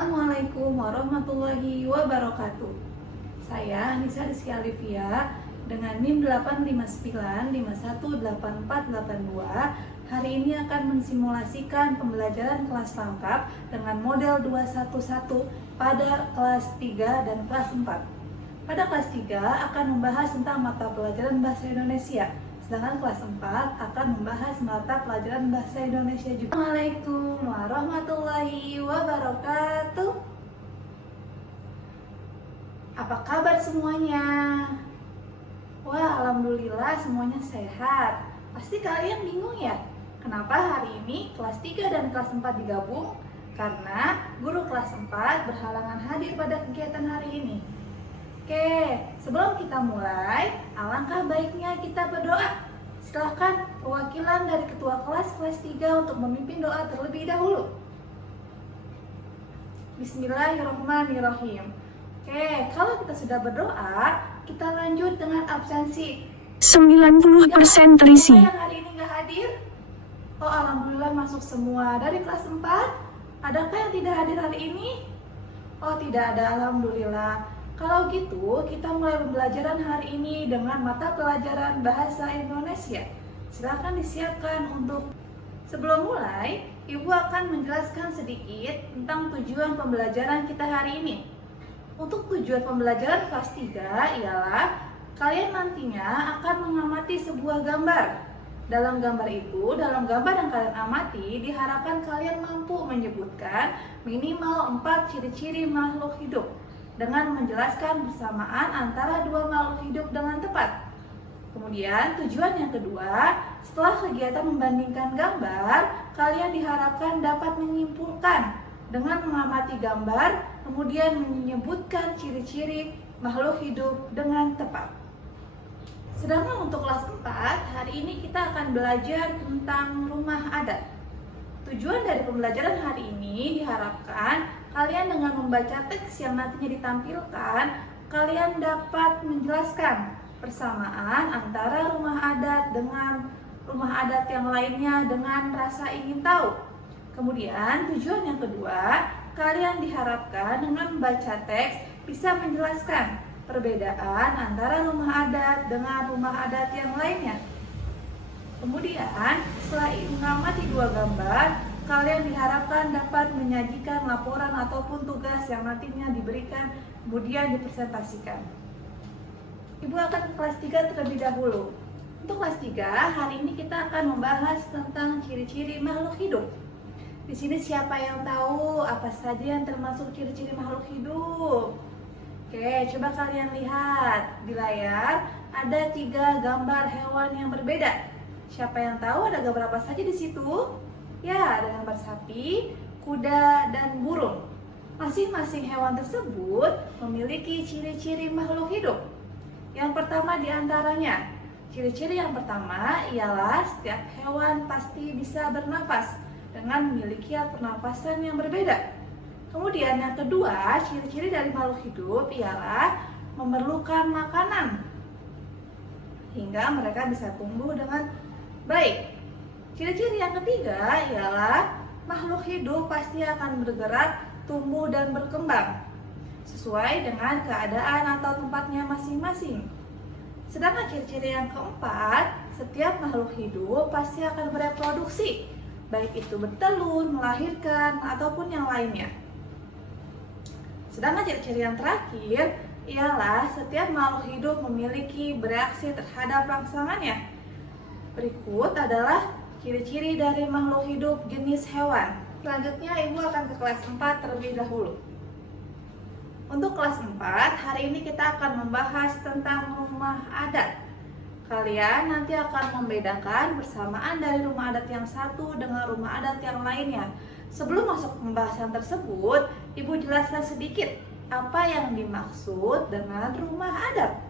Assalamualaikum warahmatullahi wabarakatuh. Saya Anissa Rizky Alivia dengan NIM 859518482. Hari ini akan mensimulasikan pembelajaran kelas lengkap dengan model 211 pada kelas 3 dan kelas 4. Pada kelas 3 akan membahas tentang mata pelajaran bahasa Indonesia, sedangkan kelas 4 akan membahas mata pelajaran bahasa Indonesia juga. Assalamualaikum warahmatullahi wabarakatuh. Apa kabar semuanya? Wah, alhamdulillah semuanya sehat. Pasti kalian bingung ya, kenapa hari ini kelas 3 dan kelas 4 digabung? Karena guru kelas 4 berhalangan hadir pada kegiatan hari ini. Oke, sebelum kita mulai, alangkah baiknya kita berdoa. Silakan perwakilan dari ketua kelas 3 untuk memimpin doa terlebih dahulu. Bismillahirrahmanirrahim. Oke, kalau kita sudah berdoa, kita lanjut dengan absensi. 90% terisi. Siapa yang hari ini nggak hadir? Oh, alhamdulillah masuk semua. Dari kelas 4, adakah yang tidak hadir hari ini? Oh, tidak ada, alhamdulillah. Kalau gitu, kita mulai pembelajaran hari ini dengan mata pelajaran bahasa Indonesia. Silakan disiapkan untuk. Sebelum mulai, Ibu akan menjelaskan sedikit tentang tujuan pembelajaran kita hari ini. Untuk tujuan pembelajaran kelas 3 ialah kalian nantinya akan mengamati sebuah gambar. Dalam gambar yang kalian amati, diharapkan kalian mampu menyebutkan minimal 4 ciri-ciri makhluk hidup dengan menjelaskan bersamaan antara dua makhluk hidup dengan tepat. Kemudian tujuan yang kedua, setelah kegiatan membandingkan gambar, kalian diharapkan dapat menyimpulkan dengan mengamati gambar, kemudian menyebutkan ciri-ciri makhluk hidup dengan tepat. Sedangkan untuk kelas 4, hari ini kita akan belajar tentang rumah adat. Tujuan dari pembelajaran hari ini diharapkan kalian dengan membaca teks yang nantinya ditampilkan, kalian dapat menjelaskan persamaan antara rumah adat dengan rumah adat yang lainnya dengan rasa ingin tahu. Kemudian tujuan yang kedua, kalian diharapkan dengan membaca teks bisa menjelaskan perbedaan antara rumah adat dengan rumah adat yang lainnya. Kemudian setelah mengamati dua gambar, kalian diharapkan dapat menyajikan laporan ataupun tugas yang nantinya diberikan kemudian dipresentasikan. Ibu akan ke kelas 3 terlebih dahulu. Untuk kelas 3, hari ini kita akan membahas tentang ciri-ciri makhluk hidup. Di sini siapa yang tahu apa saja yang termasuk ciri-ciri makhluk hidup? Oke, coba kalian lihat di layar ada 3 gambar hewan yang berbeda. Siapa yang tahu ada gambar apa saja di situ? Ya, ada gambar sapi, kuda, dan burung. Masing-masing hewan tersebut memiliki ciri-ciri makhluk hidup. Yang pertama di antaranya, ciri-ciri yang pertama ialah setiap hewan pasti bisa bernafas dengan memiliki pernapasan yang berbeda. Kemudian yang kedua, ciri-ciri dari makhluk hidup ialah memerlukan makanan hingga mereka bisa tumbuh dengan baik. Ciri-ciri yang ketiga ialah makhluk hidup pasti akan bergerak, tumbuh, dan berkembang sesuai dengan keadaan atau tempatnya masing-masing. Sedangkan ciri-ciri yang keempat, setiap makhluk hidup pasti akan bereproduksi, baik itu bertelur, melahirkan, ataupun yang lainnya. Sedangkan ciri-ciri yang terakhir ialah setiap makhluk hidup memiliki bereaksi terhadap rangsangannya. Berikut adalah ciri-ciri dari makhluk hidup jenis hewan. Selanjutnya Ibu akan ke kelas 4 terlebih dahulu. Untuk kelas 4, hari ini kita akan membahas tentang rumah adat. Kalian nanti akan membedakan bersamaan dari rumah adat yang satu dengan rumah adat yang lainnya. Sebelum masuk pembahasan tersebut, Ibu jelaskan sedikit apa yang dimaksud dengan rumah adat.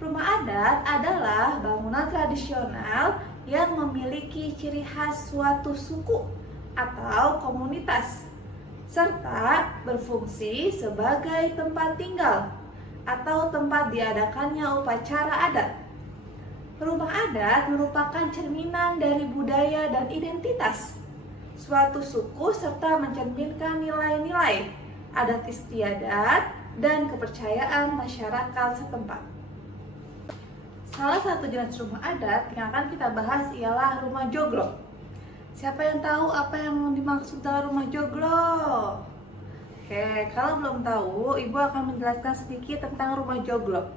Rumah adat adalah bangunan tradisional yang memiliki ciri khas suatu suku atau komunitas, serta berfungsi sebagai tempat tinggal atau tempat diadakannya upacara adat. Rumah adat merupakan cerminan dari budaya dan identitas suatu suku serta mencerminkan nilai-nilai adat istiadat, dan kepercayaan masyarakat setempat. Salah satu jenis rumah adat yang akan kita bahas ialah rumah joglo. Siapa yang tahu apa yang dimaksud dengan rumah joglo? Oke, kalau belum tahu, Ibu akan menjelaskan sedikit tentang rumah joglo.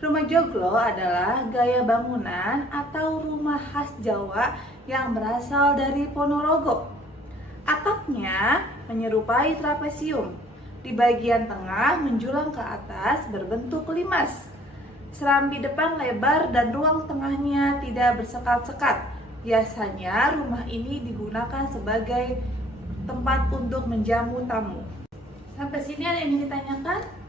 Rumah joglo adalah gaya bangunan atau rumah khas Jawa yang berasal dari Ponorogo. Atapnya menyerupai trapesium. Di bagian tengah menjulang ke atas berbentuk limas. Serambi depan lebar dan ruang tengahnya tidak bersekat-sekat. Biasanya rumah ini digunakan sebagai tempat untuk menjamu tamu. Sampai sini ada yang ingin ditanyakan?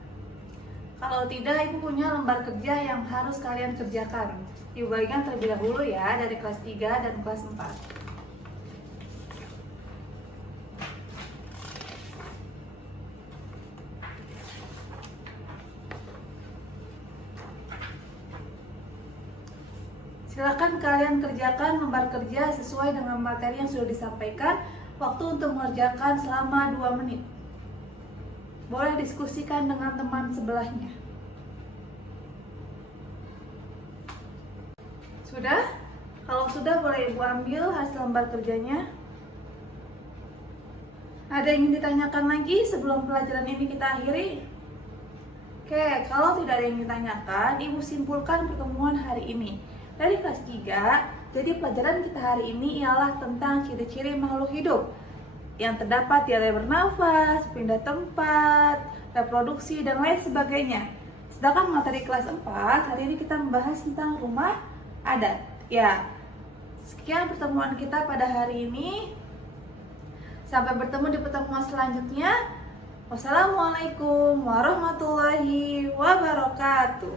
Kalau tidak, Ibu punya lembar kerja yang harus kalian kerjakan. Ibu bagikan terlebih dahulu ya, dari kelas 3 dan kelas 4. Silakan kalian kerjakan lembar kerja sesuai dengan materi yang sudah disampaikan. Waktu untuk mengerjakan selama 2 menit. Boleh diskusikan dengan teman sebelahnya. Sudah? Kalau sudah, boleh Ibu ambil hasil lembar kerjanya. Ada yang ingin ditanyakan lagi sebelum pelajaran ini kita akhiri? Oke, kalau tidak ada yang ditanyakan, Ibu simpulkan pertemuan hari ini. Dari kelas 3, jadi pelajaran kita hari ini ialah tentang ciri-ciri makhluk hidup yang terdapat di area bernafas, pindah tempat, reproduksi, dan lain sebagainya. Sedangkan materi kelas 4, hari ini kita membahas tentang rumah adat. Ya, sekian pertemuan kita pada hari ini. Sampai bertemu di pertemuan selanjutnya. Wassalamualaikum warahmatullahi wabarakatuh.